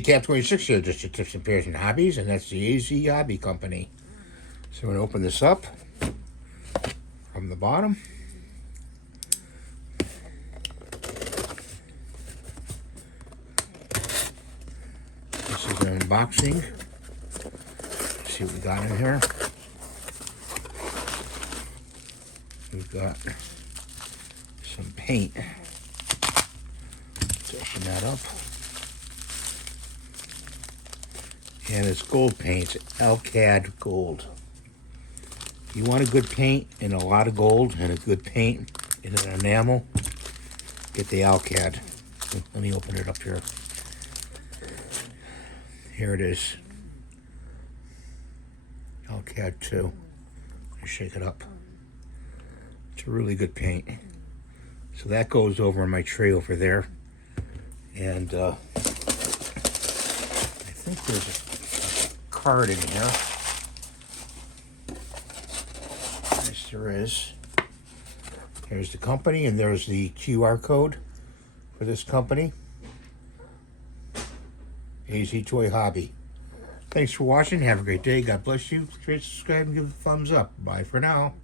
Cap 26 here, just your tips and pairs and hobbies, and that's the AZ-Hobby Company. So I'm going to open this up from the bottom. This is an unboxing. Let's see what we got in here. We've got some paint. Let's open that up. And it's gold paint. It's Alclad gold. If you want a good paint and a lot of gold and a good paint in an enamel, get the Alclad. Let me open it up here. Here it is. Alclad 2. I shake it up. It's a really good paint. So that goes over on my tray over there. And I think there's a card in here. Yes, there is. There's the company, and there's the QR code for this company. AZ Toy Hobby. Thanks for watching. Have a great day. God bless you. Subscribe and give a thumbs up. Bye for now.